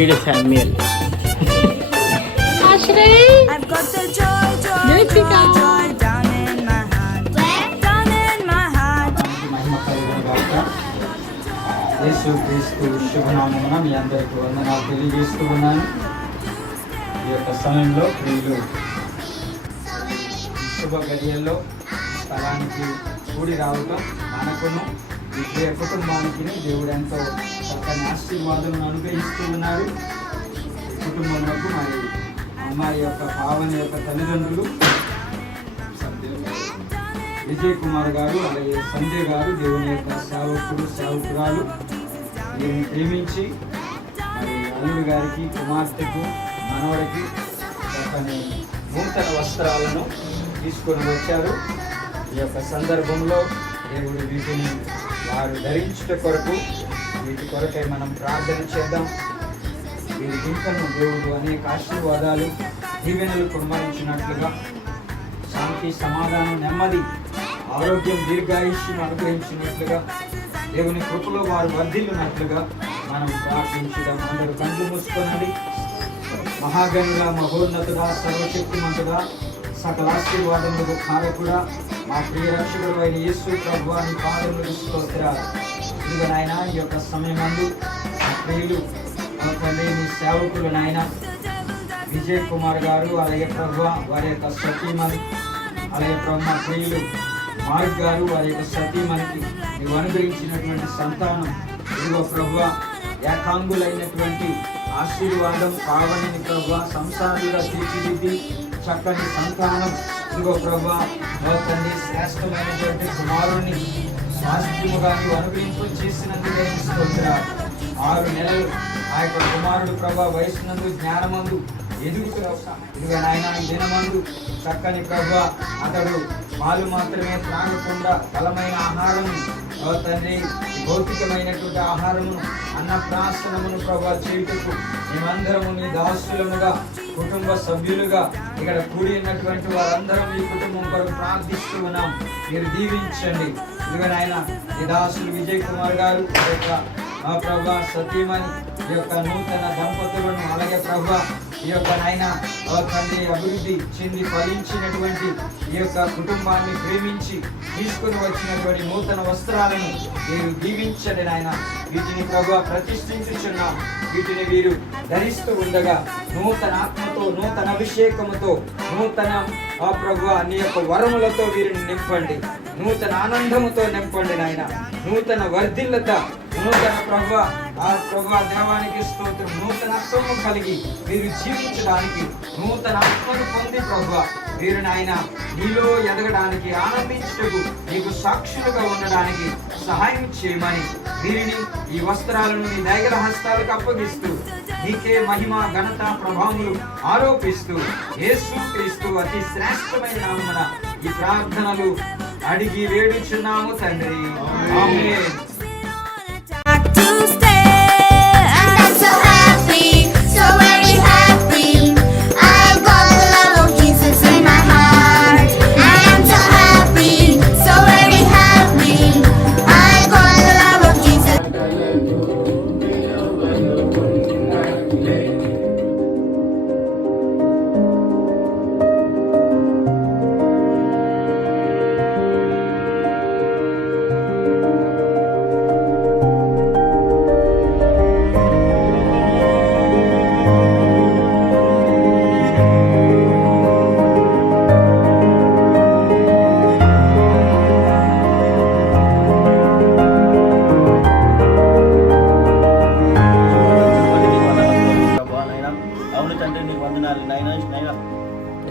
వీడు Samuel. I've got the joy, joy, joy, joy down in my heart. Down in my heart. మహిమ కలుగును గాక. యేసు క్రీస్తు శుభనామమున మీ అందరికీ వందనాలు తెలియజేస్తూ ఉన్నాను. ఈ యొక్క సమయంలో ప్రియులు శుభ గడియల్లో స్థలానికి కూడి రావటం మనకును ఈ ప్రియ కుటుంబానికి దేవుడు ఎంతో చక్కని ఆశీర్వాదం అనుగ్రహిస్తూ ఉన్నారు. కుటుంబంలో మరి అమ్మాయి యొక్క పావని యొక్క తల్లిదండ్రులు విజయ్ కుమార్ గారు, అలాగే సంజయ్ గారు దేవుని యొక్క సేవకురాలు దీన్ని ప్రేమించి మరి అల్లుడు గారికి, కుమార్తెకు, మనవడికి చక్కని నూతన వస్త్రాలను తీసుకొని వచ్చారు. ఈ యొక్క సందర్భంలో దేవుడు వీటిని వారు ధరించుట కొరకు వీటి కొరకై మనం ప్రార్థన చేద్దాం. వీరి ఇంకను దేవుడు అనేక ఆశీర్వాదాలు, దీవెనలు కుమ్మరించినట్లుగా శాంతి, సమాధానం, నెమ్మది, ఆరోగ్యం, దీర్ఘాయుష్యం అనుగ్రహించినట్లుగా దేవుని కృపలో వారు వర్ధిల్లున్నట్లుగా మనం ప్రార్థించుదాం. అందరూ కళ్ళు మూసుకొనండి. మహాగణుడా, మహోన్నతుడా, సర్వశక్తిమంతుడా, సకల ఆశీర్వాదములకు కారకుడా, మా ప్రియ రక్షకుడు అయిన యేసు ప్రభువా, నీ పాదములకు స్తోత్రాలు. ఇదిగో నాయన, ఈ యొక్క సమయమందు మా ప్రియులు నీ సేవకులు నాయన విజయ్ కుమార్ గారు, అలాగే ప్రభువా వారి యొక్క సతీమణి, అలాగే ప్రభు మా ప్రియులు మార్క్ గారు వారి యొక్క సతీమణికి నీవు అనుగ్రహించినటువంటి సంతానం ఇదిగో ప్రభువా ఏకాంగులైనటువంటి ఆశీర్వాదం పావనిని ప్రభువా సంసారులుగా తీర్చిదిద్ది చక్కని సంతానం ఇదిగో ప్రభువా తండ్రి శ్రేష్టమైనటువంటి కుమారుణ్ణి స్వాస్థ్యముగా నీవు అనుగ్రహింపు చేసినందుకే స్తోత్రాలు. 6 నెలలు ఆ యొక్క కుమారుడు ప్రభా వయసునందు జ్ఞానమందు ఎదుగుతున్న ఇదిగో నాయన దినమందు చక్కని ప్రభా అతడు పాలు మాత్రమే త్రాగకుండా బలమైన ఆహారం తండ్రి భౌతికమైనటువంటి ఆహారమును అన్నప్రాసనమును ప్రభా చేయుటకు మేమందరము నీ దాసులముగా కుటుంబ సభ్యులుగా ఇక్కడ కూడి ఉన్నటువంటి వారందరం ఈ కుటుంబం కొరకు ప్రార్థిస్తూ ఉన్నాం. మీరు దీవించండి. ఇదిగో నాయన ఈ దాసులు విజయ్ కుమార్ గారు మా ప్రభా సతీమణి ఈ యొక్క నూతన దంపతులను అలాగే ప్రభా ఈ యొక్క నాయన తండ్రి అభివృద్ధి చెంది ఫలించినటువంటి ఈ యొక్క కుటుంబాన్ని ప్రేమించి తీసుకుని వచ్చినటువంటి నూతన వస్త్రాలను మీరు దీవించండి నాయన. వీటిని ప్రభా ప్రతిష్ఠించుచున్నాం. వీటిని వీరు ధరిస్తూ ఉండగా నూతన ఆత్మతో, నూతన అభిషేకముతో, నూతన ప్రభా నీ యొక్క వరములతో వీరిని నింపండి. నూతన ఆనందముతో నింపండి నాయన. నూతన వర్ధిల్లత, నూతన ప్రభా ఆ ప్రభా దేవానికి స్తోత్రం. నూతన ఆత్మను కలిగి మీరు జీవించడానికి, నూతన ఆత్మను పొంది ప్రభా వీరు నాయన నీలో ఎదగడానికి, ఆనందించుటకు, నీకు సాక్షులుగా ఉండడానికి సహాయం చేయమని వీరిని ఈ వస్త్రాలను నీ దయగల హస్తాలకు అప్పగిస్తూ నీకే మహిమ, ఘనత, ప్రభావములు ఆరోపిస్తూ యేసు క్రీస్తు అతి శ్రేష్టమైన నామమున ఈ ప్రార్థనలు అడిగి వేడుచున్నాము తండ్రి. ఆమేన్.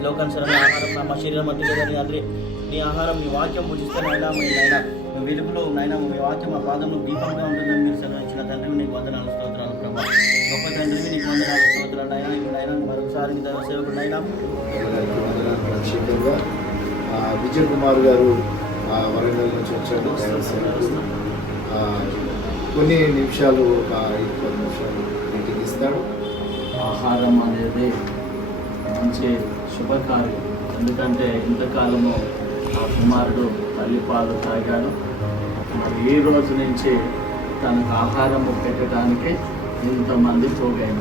లోకానుసరణ ఆహారం మా శరీరం మధ్యలో కానీ అందరి నీ ఆహారం నీ వాక్యం పూజిస్తే నాయన మీ వెలుగులో నాయన మీ వాక్యం మా పాదము దీపంగా ఉంటుందని మీరు సెలవించిన తండ్రి నీకు వందనాలు స్తోత్రాలు ప్రభా. గొప్ప తండ్రివి నీకు వందనాలు స్తోత్రాలు నాయన. నీకు నాయన మరొకసారి నీ దైవ సేవకుడు నాయన ప్రత్యేకంగా విజయ్ కుమార్ గారు వరంగల్ నుంచి వచ్చాడు. దైవ సేవకుడు కొన్ని నిమిషాలు, ఒక 5-10 నిమిషాలు మీటింగ్ ఇస్తాడు. ఆహారం అనేది మంచి శుభకార్యం. ఎందుకంటే ఇంతకాలము ఆ కుమారుడు తల్లిపాలు తాగాడు. మరి ఈ రోజు నుంచి తనకు ఆహారము పెట్టడానికి ఇంతమంది పోగైన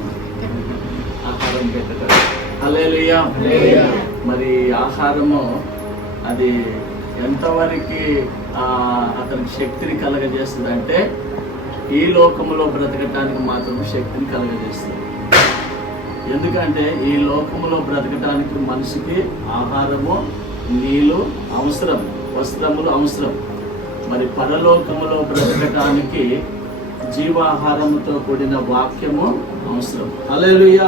ఆహారం పెట్టడం. హల్లెలూయా. మరి ఆహారము అది ఎంతవరకు అతనికి శక్తిని కలగజేస్తుంది అంటే ఈ లోకంలో బ్రతకటానికి మాత్రం శక్తిని కలగజేస్తుంది. ఎందుకంటే ఈ లోకంలో బ్రతకటానికి మనిషికి ఆహారము, నీళ్ళు అవసరం, వస్త్రములు అవసరం. మరి పరలోకములో బ్రతకటానికి జీవాహారముతో కూడిన వాక్యము అవసరం. హల్లెలూయా.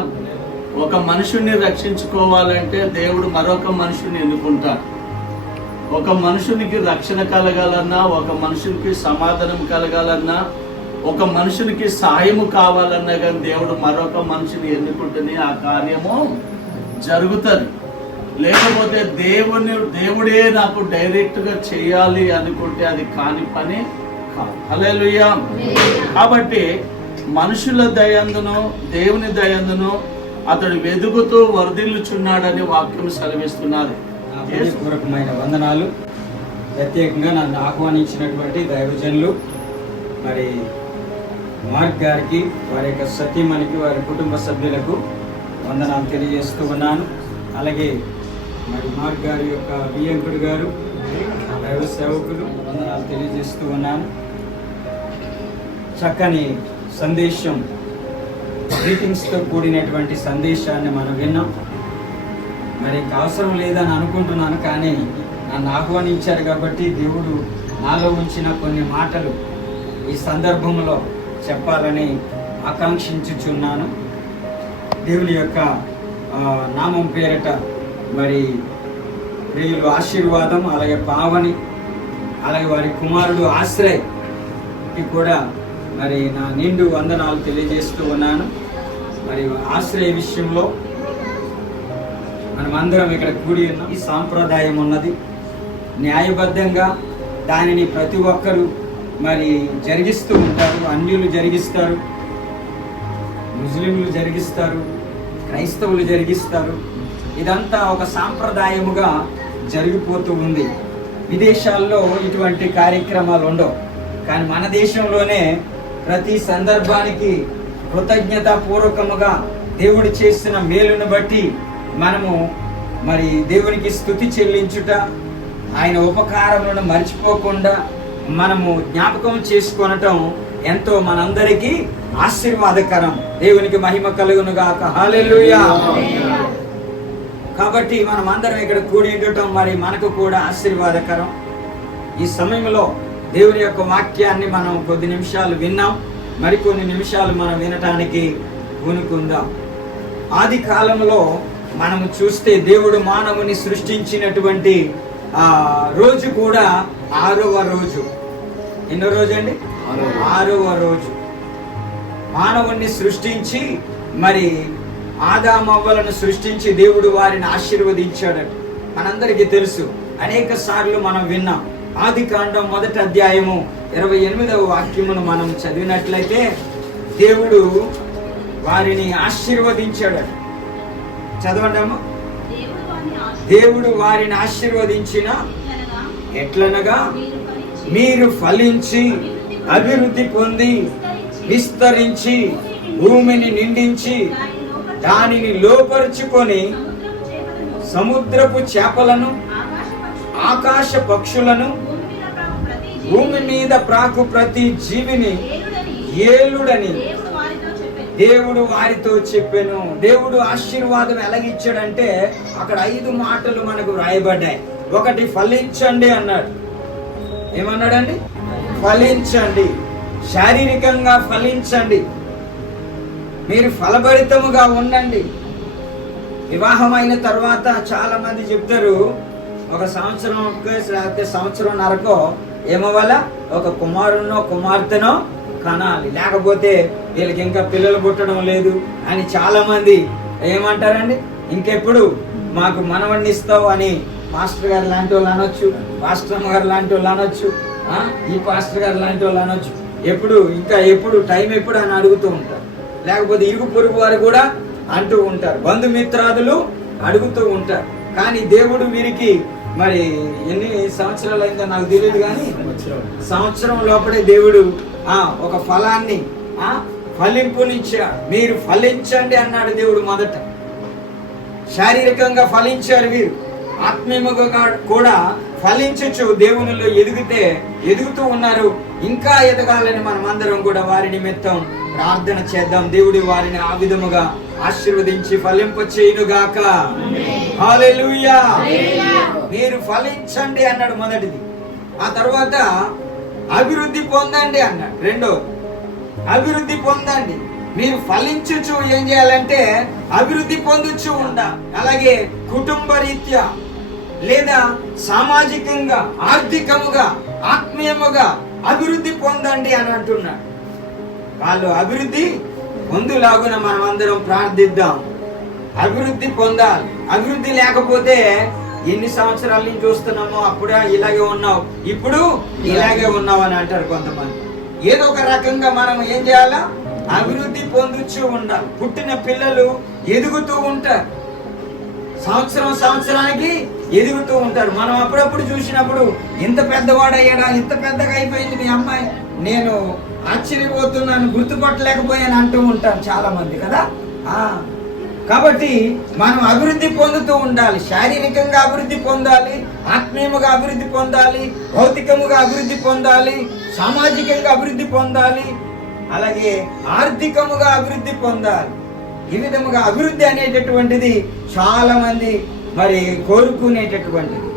ఒక మనుషుణ్ణి రక్షించుకోవాలంటే దేవుడు మరొక మనుషుని ఎన్నుకుంటాడు. ఒక మనుషునికి రక్షణ కలగాలన్నా, ఒక మనుషునికి సమాధానం కలగాలన్నా, ఒక మనుషునికి సహాయము కావాలన్నా కానీ దేవుడు మరొక మనిషిని ఎన్నుకుంటేనే ఆ కార్యము జరుగుతుంది. లేకపోతే దేవుడే నాకు డైరెక్ట్గా చేయాలి అనుకుంటే అది కాని పని కాదు. హల్లెలూయా. కాబట్టి మనుషుల దయందును దేవుని దయందును అతడు వెదుగుతూ వర్ధిల్లుచున్నాడని వాక్యం సెలవిస్తున్నది. పూర్వకమైన వందనాలు. ప్రత్యేకంగా నన్ను ఆహ్వానించినటువంటి దైవజనులు మరి మార్క్ గారికి, వారి యొక్క సతీమణికి, వారి కుటుంబ సభ్యులకు వందనాలు తెలియజేస్తూ ఉన్నాను. అలాగే మరి మార్క్ గారి యొక్క బియ్యంకుడు గారు, దైవ సేవకులు వందనాలు తెలియజేస్తూ ఉన్నాను. చక్కని సందేశం, గ్రీటింగ్స్తో కూడినటువంటి సందేశాన్ని మనం విన్నాం. మరి ఇంకా అవసరం లేదని అనుకుంటున్నాను, కానీ నన్ను ఆహ్వానించారు కాబట్టి దేవుడు నాలో ఉంచిన కొన్ని మాటలు ఈ సందర్భంలో చెప్పాలని ఆకాంక్షించుచున్నాను. దేవుని యొక్క నామం పేరట మరి ప్రియులు ఆశీర్వాదం, అలాగే పావని, అలాగే వారి కుమారుడు ఆశ్రయ్కి కూడా మరి నా నిండు వందనాలు తెలియజేస్తూ ఉన్నాను. మరి ఆశ్రయ విషయంలో మనం అందరం ఇక్కడ కూడి ఉన్నాం. ఈ సాంప్రదాయం ఉన్నది, న్యాయబద్ధంగా దానిని ప్రతి ఒక్కరూ మరి జరిగిస్తూ ఉంటారు. అన్యులు జరిగిస్తారు, ముస్లింలు జరిగిస్తారు, క్రైస్తవులు జరిగిస్తారు. ఇదంతా ఒక సాంప్రదాయముగా జరిగిపోతూ ఉంది. విదేశాల్లో ఇటువంటి కార్యక్రమాలు ఉండవు, కానీ మన దేశంలోనే ప్రతి సందర్భానికి కృతజ్ఞతాపూర్వకముగా దేవుడు చేసిన మేలును బట్టి మనము మరి దేవునికి స్తుతి చెల్లించుట, ఆయన ఉపకారములను మర్చిపోకుండా మనము జ్ఞాపకం చేసుకొనటం ఎంతో మనందరికీ ఆశీర్వాదకరం. దేవునికి మహిమ కలుగును గాక. హల్లెలూయా. కాబట్టి మనం అందరం ఇక్కడ కూడి ఉండటం మరి మనకు కూడా ఆశీర్వాదకరం. ఈ సమయంలో దేవుని యొక్క వాక్యాన్ని మనం కొద్ది నిమిషాలు విన్నాం, మరికొన్ని నిమిషాలు మనం వినటానికి పూనుకుందాం. ఆది కాలంలో మనము చూస్తే దేవుడు మానవుని సృష్టించినటువంటి రోజు కూడా 6వ రోజు. ఎన్నో రోజు అండి? 6వ రోజు మానవుణ్ణి సృష్టించి మరి ఆదామవ్వలను సృష్టించి దేవుడు వారిని ఆశీర్వదించాడట. మనందరికీ తెలుసు, అనేక సార్లు మనం విన్నాం. ఆది కాండం 1వ అధ్యాయము 28వ వాక్యమును మనం చదివినట్లయితే దేవుడు వారిని ఆశీర్వదించాడట. చదవండి అమ్మా. దేవుడు వారిని ఆశీర్వదించిన ఎట్లనగా మీరు ఫలించి అభివృద్ధి పొంది విస్తరించి భూమిని నిండించి దానిని లోపరుచుకొని సముద్రపు చేపలను, ఆకాశ పక్షులను, భూమి మీద ప్రాకు ప్రతి జీవిని ఏలుడని దేవుడు వారితో చెప్పాను. దేవుడు ఆశీర్వాదం ఎలాగిచ్చాడంటే అక్కడ 5 మాటలు మనకు రాయబడ్డాయి. ఒకటి, ఫలించండి అన్నాడు. ఏమన్నాడండి? ఫలించండి, శారీరకంగా ఫలించండి, మీరు ఫలభరితముగా ఉండండి. వివాహమైన తర్వాత చాలా మంది చెప్తారు, ఒక సంవత్సరం లేకపోతే సంవత్సరంన్నరకో ఏమవ్వాలా, ఒక కుమారునో కుమార్తెనో కనాలి, లేకపోతే వీళ్ళకి ఇంకా పిల్లలు పుట్టడం లేదు అని చాలా మంది ఏమంటారండి, ఇంకెప్పుడు మాకు మనవణ్ణి ఇస్తావు అని మాస్టర్ గారు లాంటి వాళ్ళు అనొచ్చు, పాస్టర్ గారు లాంటి వాళ్ళు అనొచ్చు, ఈ పాస్టర్ గారు లాంటి వాళ్ళు అనొచ్చు. ఎప్పుడు టైం ఎప్పుడు అని అడుగుతూ ఉంటారు. లేకపోతే ఇరుగు పొరుగు వారు కూడా అంటూ ఉంటారు, బంధుమిత్రాదులు అడుగుతూ ఉంటారు. కానీ దేవుడు వీరికి మరి ఎన్ని సంవత్సరాలు అయిందో నాకు తెలియదు, కానీ సంవత్సరం లోపలే దేవుడు ఒక ఫలాన్ని ఫలింపునిచ్చాడు. మీరు ఫలించండి అన్నాడు దేవుడు. మొదట శారీరకంగా ఫలించారు వీరు, ఆత్మీయముగా కూడా ఫలించచ్చు. దేవునిలో ఎదుగుతూ ఉన్నారు. ఇంకా ఎదగాలని మనమందరం కూడా వారి నిమిత్తం ప్రార్థన చేద్దాం. దేవుడి వారిని ఆ విధముగా ఆశీర్వదించి ఫలింపచేయునుగాక. హల్లెలూయా. మీరు ఫలించండి అన్నాడు మొదటిది. ఆ తర్వాత అభివృద్ధి పొందండి అన్నాడు. రెండోది అభివృద్ధి పొందండి. మీరు ఫలించుచు ఏం చేయాలంటే అభివృద్ధి పొందుచు ఉండాలి. అలాగే కుటుంబ రీత్యా లేదా సామాజికంగా, ఆర్థికముగా, ఆత్మీయముగా అభివృద్ధి పొందండి అని అంటున్నాడు. వాళ్ళు అభివృద్ధి పొందులాగున మనం అందరం ప్రార్థిద్దాం. అభివృద్ధి పొందాలి. అభివృద్ధి లేకపోతే ఎన్ని సంవత్సరాల నుంచి చూస్తున్నామో అప్పుడే ఇలాగే ఉన్నావు, ఇప్పుడు ఇలాగే ఉన్నావు అని అంటారు కొంతమంది. ఏదో ఒక రకంగా మనం ఏం చేయాలా? అభివృద్ధి పొందుతూ ఉండాలి. పుట్టిన పిల్లలు ఎదుగుతూ ఉంటారు, సంవత్సరానికి ఎదుగుతూ ఉంటారు. మనం అప్పుడప్పుడు చూసినప్పుడు ఇంత పెద్దవాడయ్యాడా, ఇంత పెద్దగా అయిపోయింది మీ అమ్మాయి, నేను ఆశ్చర్యపోతున్నాను, గుర్తుపట్టలేకపోయాను అంటూ ఉంటారు చాలా మంది కదా. కాబట్టి మనం అభివృద్ధి పొందుతూ ఉండాలి. శారీరకంగా అభివృద్ధి పొందాలి, ఆత్మీయముగా అభివృద్ధి పొందాలి, భౌతికముగా అభివృద్ధి పొందాలి, సామాజికంగా అభివృద్ధి పొందాలి, అలాగే ఆర్థికముగా అభివృద్ధి పొందాలి. ఈ విధముగా అభివృద్ధి అనేటటువంటిది చాలా మంది మరి కోరుకునేటటువంటిది.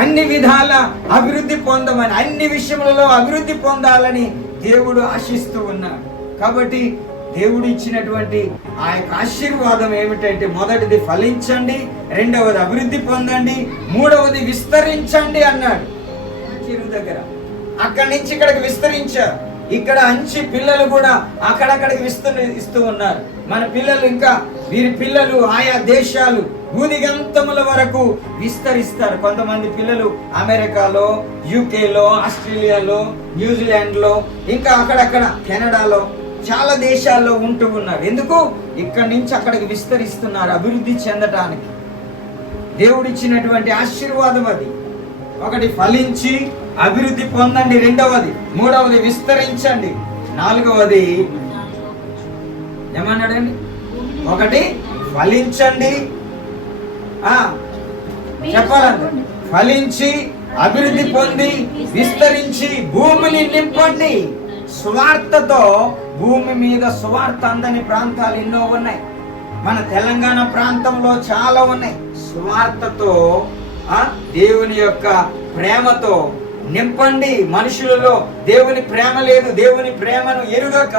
అన్ని విధాల అభివృద్ధి పొందమని, అన్ని విషయములలో అభివృద్ధి పొందాలని దేవుడు ఆశిస్తూ ఉన్నాడు. కాబట్టి దేవుడు ఇచ్చినటువంటి ఆ యొక్క ఆశీర్వాదం ఏమిటంటే మొదటిది ఫలించండి, రెండవది అభివృద్ధి పొందండి, మూడవది విస్తరించండి అన్నాడు. చెరువు దగ్గర అక్కడి నుంచి ఇక్కడికి విస్తరించారు. ఇక్కడ అంచి పిల్లలు కూడా అక్కడక్కడికి విస్తరిస్తూ ఉన్నారు. మన పిల్లలు ఇంకా వీరి పిల్లలు ఆయా దేశాలు భూదిగంతముల వరకు విస్తరిస్తారు. కొంతమంది పిల్లలు అమెరికాలో, యూకేలో, ఆస్ట్రేలియాలో, న్యూజిలాండ్లో, ఇంకా అక్కడక్కడ కెనడాలో చాలా దేశాల్లో ఉంటూ ఉన్నారు. ఎందుకు? ఇక్కడి నుంచి అక్కడికి విస్తరిస్తున్నారు అభివృద్ధి చెందటానికి. దేవుడిచ్చినటువంటి ఆశీర్వాదం అది. ఒకటి ఫలించి అభివృద్ధి పొందండి, రెండవది, మూడవది విస్తరించండి, నాలుగవది ఏమన్నాడండి? ఒకటి ఫలించండి, చెప్పాలంటే ఫలించి అభివృద్ధి పొంది విస్తరించి భూమిని నింపండి. సువార్తతో భూమి మీద సువార్త అందని ప్రాంతాలు ఎన్నో ఉన్నాయి. మన తెలంగాణ ప్రాంతంలో చాలా ఉన్నాయి. సువార్తతో దేవుని యొక్క ప్రేమతో నింపండి. మనుషులలో దేవుని ప్రేమ లేదు. దేవుని ప్రేమను ఎరుగక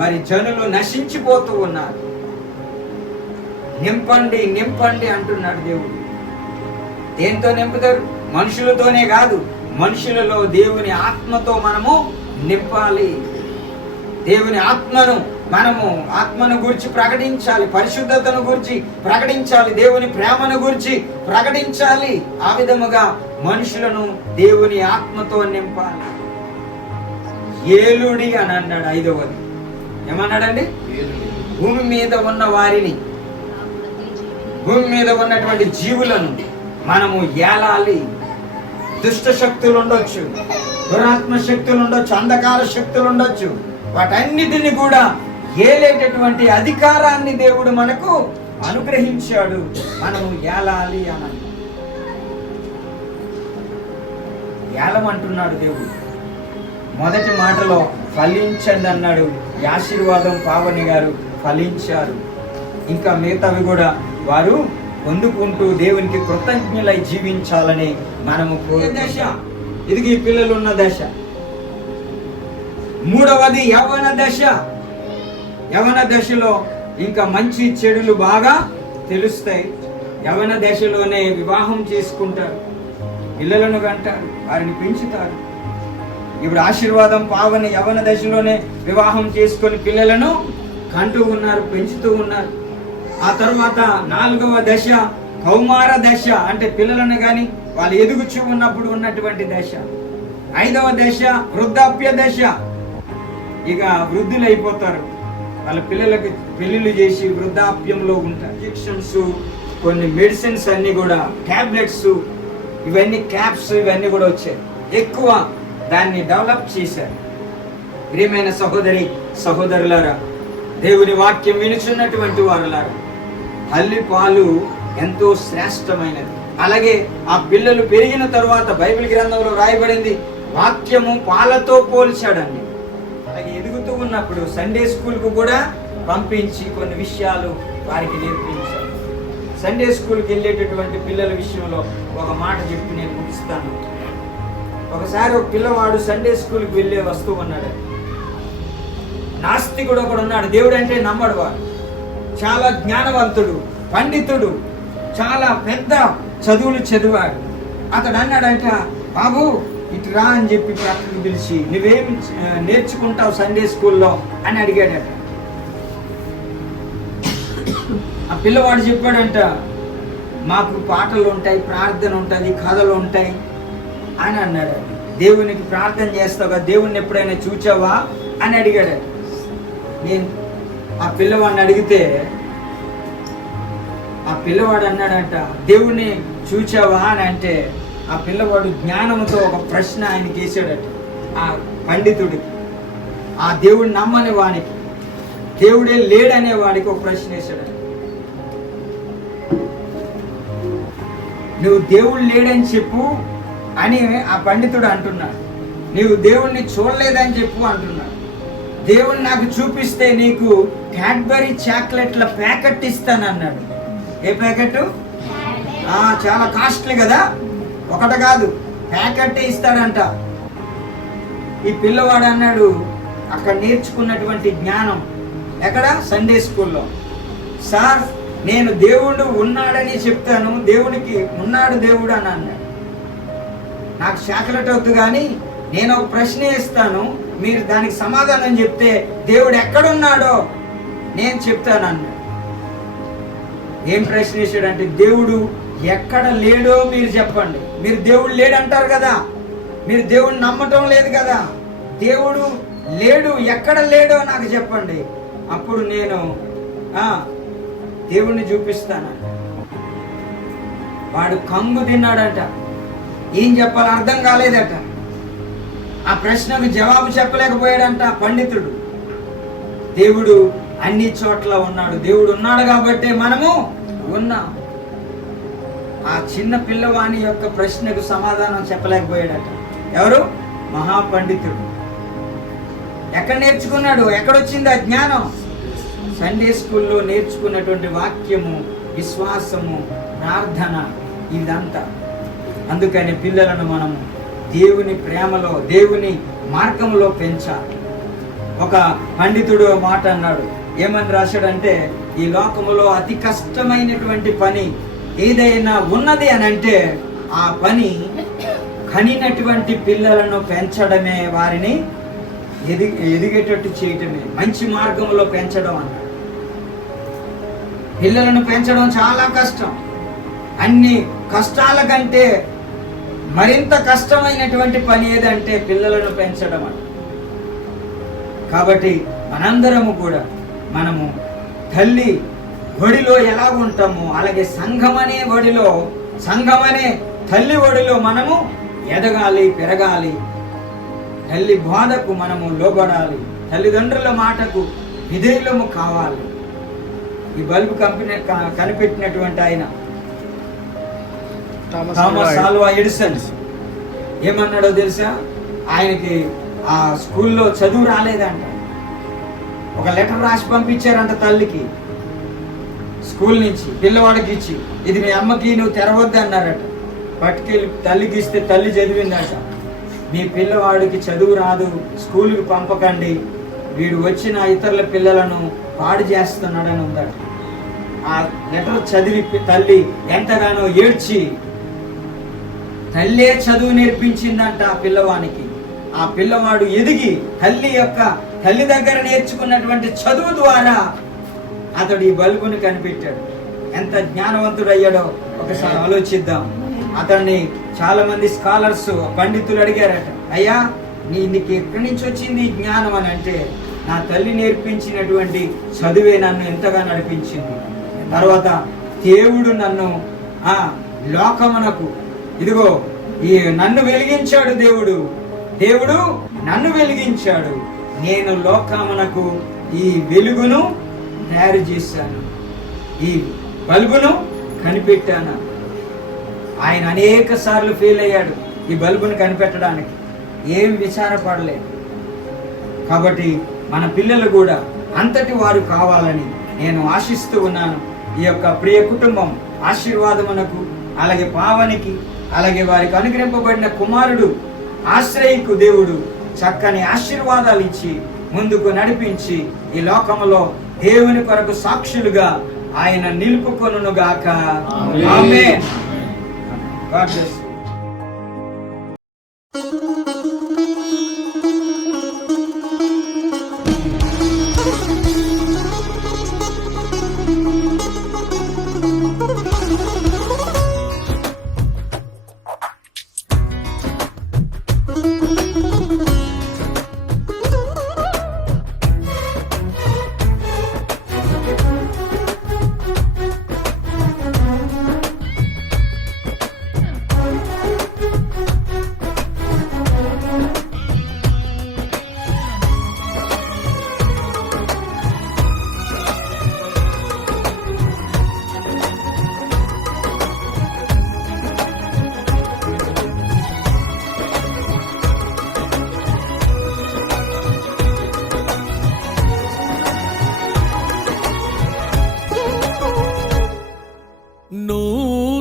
మరి జనులు నశించిపోతూ ఉన్నారు. నింపండి నింపండి అంటున్నాడు దేవుడు. దేంతో నింపుతారు? మనుషులతోనే కాదు, మనుషులలో దేవుని ఆత్మతో మనము నింపాలి. దేవుని ఆత్మను గురించి ప్రకటించాలి, పరిశుద్ధతను గురించి ప్రకటించాలి, దేవుని ప్రేమను గురించి ప్రకటించాలి. ఆ విధముగా మనుషులను దేవుని ఆత్మతో నింపాలి. ఏలుడి అని అన్నాడు. ఐదవది ఏమన్నాడండి? భూమి మీద ఉన్న వారిని, భూమి మీద ఉన్నటువంటి జీవులను మనము ఏలాలి. దుష్ట శక్తులు ఉండొచ్చు, దురాత్మ శక్తులు ఉండొచ్చు, అంధకార శక్తులు ఉండొచ్చు, వాటన్నిటిని కూడా ఏలేటటువంటి అధికారాన్ని దేవుడు మనకు అనుగ్రహించాడు. మనము ఏలాలి అని ఏలమంటున్నాడు దేవుడు. మొదటి మాటలో ఫలించండి అన్నాడు. ఈ ఆశీర్వాదం పావని గారు ఫలించారు. ఇంకా మిగతావి కూడా వారు పొందుకుంటూ దేవునికి కృతజ్ఞులై జీవించాలని మనము దశ. ఇది ఈ పిల్లలు ఉన్న దశ. మూడవది యవ్వన దశ. యవ్వన దశలో ఇంకా మంచి చెడులు బాగా తెలుస్తాయి. యవ్వన దశలోనే వివాహం చేసుకుంటారు, పిల్లలను కంటారు, వారిని పెంచుతారు. ఇప్పుడు ఆశీర్వాదం పావని యవ్వన దశలోనే వివాహం చేసుకొని పిల్లలను కంటూ ఉన్నారు, పెంచుతూ ఉన్నారు. ఆ తర్వాత నాలుగవ దశ కౌమార దశ, అంటే పిల్లలను కానీ వాళ్ళు ఎదుగుచూ ఉన్నప్పుడు ఉన్నటువంటి దశ. ఐదవ దశ వృద్ధాప్య దశ. ఇక వృద్ధులు అయిపోతారు, వాళ్ళ పిల్లలకి పెళ్లిళ్ళు చేసి వృద్ధాప్యంలో ఉంటారు. ఇంజెక్షన్స్, కొన్ని మెడిసిన్స్ అన్ని కూడా, టాబ్లెట్స్, ఇవన్నీ క్యాప్స్, ఇవన్నీ కూడా వచ్చాయి. ఎక్కువ దాన్ని డెవలప్ చేశారు. ప్రియమైన సహోదరి సహోదరులారా, దేవుని వాక్యం వినుచున్నటువంటి వారులారా, తల్లి పాలు ఎంతో శ్రేష్టమైనది. అలాగే ఆ పిల్లలు పెరిగిన తరువాత బైబిల్ గ్రంథంలో రాయబడింది, వాక్యము పాలతో పోల్చాడండి. అలాగే ఎదుగుతూ ఉన్నప్పుడు సండే స్కూల్కు కూడా పంపించి కొన్ని విషయాలు వారికి నేర్పించారు. సండే స్కూల్కి వెళ్ళేటటువంటి పిల్లల విషయంలో ఒక మాట చెప్పి నేను ముగిస్తాను. ఒకసారి ఒక పిల్లవాడు సండే స్కూల్కి వెళ్ళే వస్తూ ఉన్నాడు. నాస్తికుడు ఒకడు ఉన్నాడు, దేవుడు అంటే నమ్మడు. వాడు చాలా జ్ఞానవంతుడు, పండితుడు, చాలా పెద్ద చదువులు చదివాడు. అతడు అన్నాడంట, బాబు ఇటు రా అని చెప్పి ప్రక్కకు పిలిచి, నువ్వేం నేర్చుకుంటావు సండే స్కూల్లో అని అడిగాడట. ఆ పిల్లవాడు చెప్పాడంట, మాకు పాటలు ఉంటాయి, ప్రార్థన ఉంటుంది, కథలు ఉంటాయి అని అన్నాడు. దేవునికి ప్రార్థన చేస్తావా, దేవుణ్ణి ఎప్పుడైనా చూచావా అని అడిగాడు. నేను ఆ పిల్లవాడిని అడిగితే ఆ పిల్లవాడు అన్నాడంట, దేవుణ్ణి చూచావా అని అంటే ఆ పిల్లవాడు జ్ఞానంతో ఒక ప్రశ్న ఆయనకి వేసాడట. ఆ పండితుడికి, ఆ దేవుడిని నమ్మని వానికి, దేవుడే లేడనే వాడికి ఒక ప్రశ్న వేసాడట. నువ్వు దేవుడు లేడని చెప్పు అని ఆ పండితుడు అంటున్నాడు. నీవు దేవుణ్ణి చూడలేదని చెప్పు అంటున్నాడు. దేవుణ్ణి నాకు చూపిస్తే నీకు క్యాడ్బరీ చాక్లెట్ల ప్యాకెట్ ఇస్తానన్నాడు. ఏ ప్యాకెట్? చాలా కాస్ట్లీ కదా, ఒకటి కాదు, ప్యాకెట్ ఇస్తాడంట. ఈ పిల్లవాడు అన్నాడు, అక్కడ నేర్చుకున్నటువంటి జ్ఞానం ఎక్కడ? సండే స్కూల్లో. సార్, నేను దేవుడు ఉన్నాడని చెప్తాను, దేవుడికి ఉన్నాడు దేవుడు అని అన్నాడు. నాకు చాక్లెట్ వద్దు కానీ నేను ఒక ప్రశ్న ఇస్తాను, మీరు దానికి సమాధానం చెప్తే దేవుడు ఎక్కడున్నాడో నేను చెప్తాను అన్నాడు. ఏం ప్రశ్న వేసాడంటే, దేవుడు ఎక్కడ లేడో మీరు చెప్పండి. మీరు దేవుడు లేడంటారు కదా, మీరు దేవుడిని నమ్మటం లేదు కదా, దేవుడు లేడు, ఎక్కడ లేడో నాకు చెప్పండి, అప్పుడు నేను దేవుణ్ణి చూపిస్తాను. వాడు కంగు తిన్నాడంట. ఏం చెప్పాలో అర్థం కాలేదట. ఆ ప్రశ్నకు జవాబు చెప్పలేకపోయాడంట పండితుడు. దేవుడు అన్ని చోట్ల ఉన్నాడు, దేవుడు ఉన్నాడు కాబట్టి మనము ఉన్నాం. ఆ చిన్న పిల్లవాని యొక్క ప్రశ్నకు సమాధానం చెప్పలేకపోయాడట. ఎవరు? మహాపండితుడు. ఎక్కడ నేర్చుకున్నాడు? ఎక్కడొచ్చింది ఆ జ్ఞానం? సండే స్కూల్లో నేర్చుకున్నటువంటి వాక్యము, విశ్వాసము, ప్రార్థన, ఇదంతా. అందుకని పిల్లలను మనము దేవుని ప్రేమలో, దేవుని మార్గంలో పెంచాలి. ఒక పండితుడు మాట అన్నాడు. ఏమని రాశాడంటే, ఈ లోకములో అతి కష్టమైనటువంటి పని ఏదైనా ఉన్నది అని అంటే ఆ పని కనినటువంటి పిల్లలను పెంచడమే, వారిని ఎదిగేటట్టు చేయటమే, మంచి మార్గంలో పెంచడం అన్నాడు. పిల్లలను పెంచడం చాలా కష్టం. అన్ని కష్టాల కంటే మరింత కష్టమైనటువంటి పని ఏదంటే పిల్లలను పెంచడం అన్న. కాబట్టి మనందరము కూడా మనము తల్లి ఒడిలో ఎలా ఉంటామో అలాగే సంఘమనే ఒడిలో, సంఘమనే తల్లి ఒడిలో మనము ఎదగాలి, పెరగాలి. తల్లి బోధకు మనము లోబడాలి, తల్లిదండ్రుల మాటకు విధేయులము కావాలి. ఈ బల్బు కనిపెట్టినటువంటి ఆయన థామస్ ఆల్వా ఎడిసన్ ఏమన్నాడో తెలుసా? ఆయనకి ఆ స్కూల్లో చదువు రాలేదంట. ఒక లెటర్ రాసి పంపించారంట తల్లికి, స్కూల్ నుంచి పిల్లవాడికి ఇచ్చి, ఇది మీ అమ్మకి నువ్వు తెరవద్దు అన్నారట. పట్టుకెళ్ళి తల్లికి ఇస్తే తల్లి చదివిందట, మీ పిల్లవాడికి చదువు రాదు, స్కూల్కి పంపకండి, వీడు వచ్చిన ఇతరుల పిల్లలను పాడు చేస్తున్నాడని ఉందట. ఆ లెటర్ చదివి తల్లి ఎంతగానో ఏడ్చి తల్లే చదువు నేర్పించిందంట ఆ పిల్లవానికి. ఆ పిల్లవాడు ఎదిగి తల్లి దగ్గర నేర్చుకున్నటువంటి చదువు ద్వారా అతడు ఈ బల్బుని కనిపెట్టాడు. ఎంత జ్ఞానవంతుడు అయ్యాడో ఒకసారి ఆలోచిద్దాం. అతన్ని చాలా మంది స్కాలర్స్, పండితులు అడిగారట, అయ్యా నీకు ఎక్కడి నుంచి వచ్చింది ఈ జ్ఞానం అని అంటే, నా తల్లి నేర్పించినటువంటి చదువే నన్ను ఎంతగా నడిపించింది. తర్వాత దేవుడు నన్ను లోకమునకు, ఇదిగో ఈ నన్ను వెలిగించాడు, దేవుడు నన్ను వెలిగించాడు, నేను లోకమునకు ఈ వెలుగును తయారు చేశాను, ఈ బల్బును కనిపెట్టాను. ఆయన అనేక సార్లు ఫెయిల్ అయ్యాడు ఈ బల్బును కనిపెట్టడానికి, ఏం విచారపడలేదు. కాబట్టి మన పిల్లలు కూడా అంతటి వారు కావాలని నేను ఆశిస్తూ ఉన్నాను. ఈ యొక్క ప్రియ కుటుంబం ఆశీర్వాదమునకు, అలాగే పావనికి, అలాగే వారికి అనుగ్రహింపబడిన కుమారుడు ఆశ్రయికు దేవుడు చక్కని ఆశీర్వాదాలు ఇచ్చి ముందుకు నడిపించి ఈ లోకములో దేవుని కొరకు సాక్షులుగా ఆయన నిలుపుకొనుగాక. ఆమేన్. God bless you.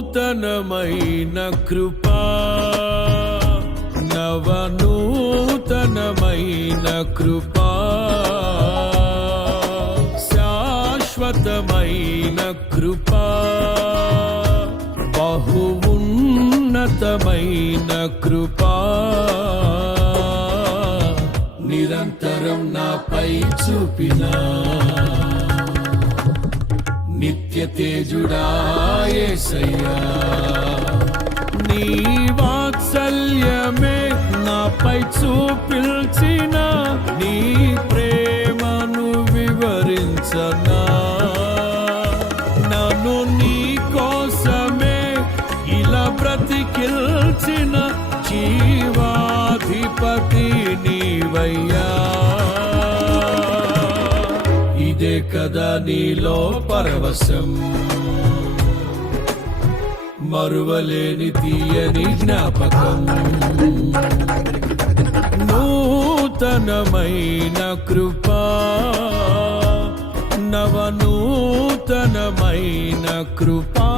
నూతనమైన కృపా, నవనూతనమైన కృపా, శాశ్వతమైన కృపా, బహు ఉన్నతమైన కృపా, నిరంతరం నాపై చూపినా నిత్య తేజుడా యేసయ్యా. నీ వాత్సల్యమే నాపై చూపిల్చిన, నీ ప్రేమను వివరించనా, నన్ను నీ కోసమే ఇలా బ్రతికిల్చిన జీవాధిపతి నీవయ్యా. ఇదే కదా నీలో పరవశం, మరువలేని తీయని జ్ఞాపకం. నూతనమైన కృపా, నవనూతనమైన కృపా,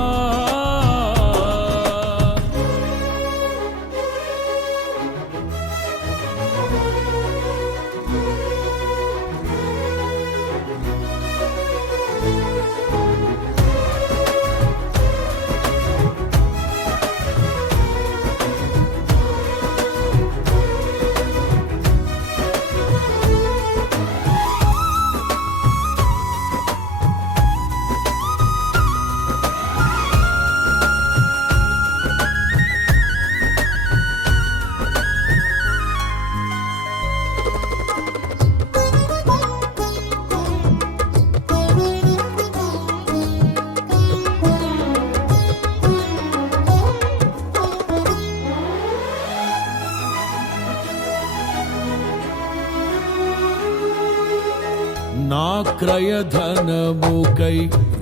నా క్రయధనముకై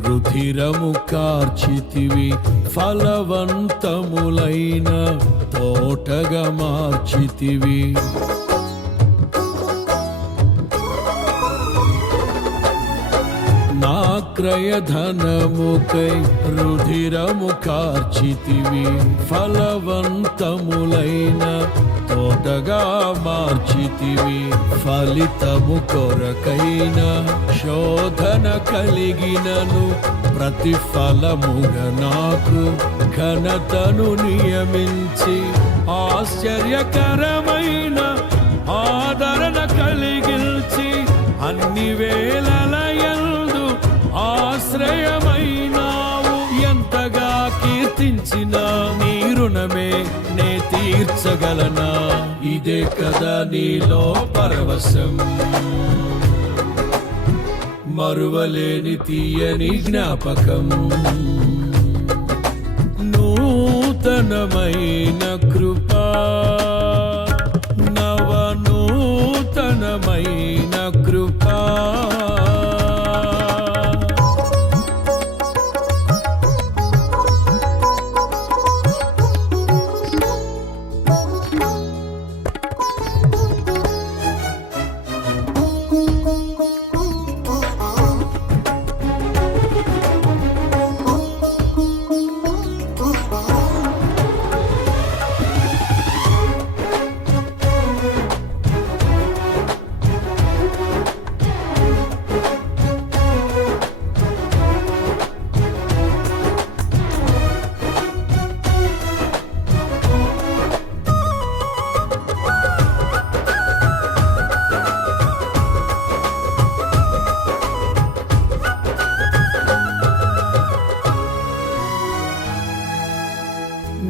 రుధిరము కార్చితివి, ఫలవంతములైన తోటగా మార్చితివి. నా క్రయధనముకై రుధిరము కార్చితివి, ఫలవంతములైన తోటగా మార్చితివి. ఫలితము కొరకైన శోధన కలిగినను, ప్రతిఫలముగా నాకు ఘనతను నియమించి, ఆశ్చర్యకరమైన ఆదరణ కలిగిల్చి, అన్ని వేళలయందు ఆశ్రయమైనావు. ఎంతగా కీర్తించిన నీ రుణమే నే తీర్చగలనా, ఇదే కదా నీలో పరవశం, మరువలేని తీయని జ్ఞాపకం. నూతనమైన కృపా, నవనూతనమైన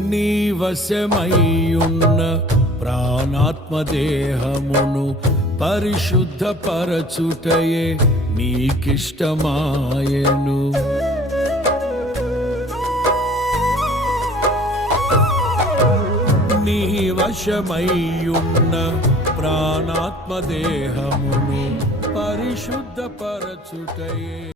నీ వశమయ్యున్న ప్రాణాత్మదేహమును పరిశుద్ధపరచుటయే నీకిష్టమాయెను. నీ వశమయ్యున్న ప్రాణాత్మదేహమును పరిశుద్ధపరచుటయే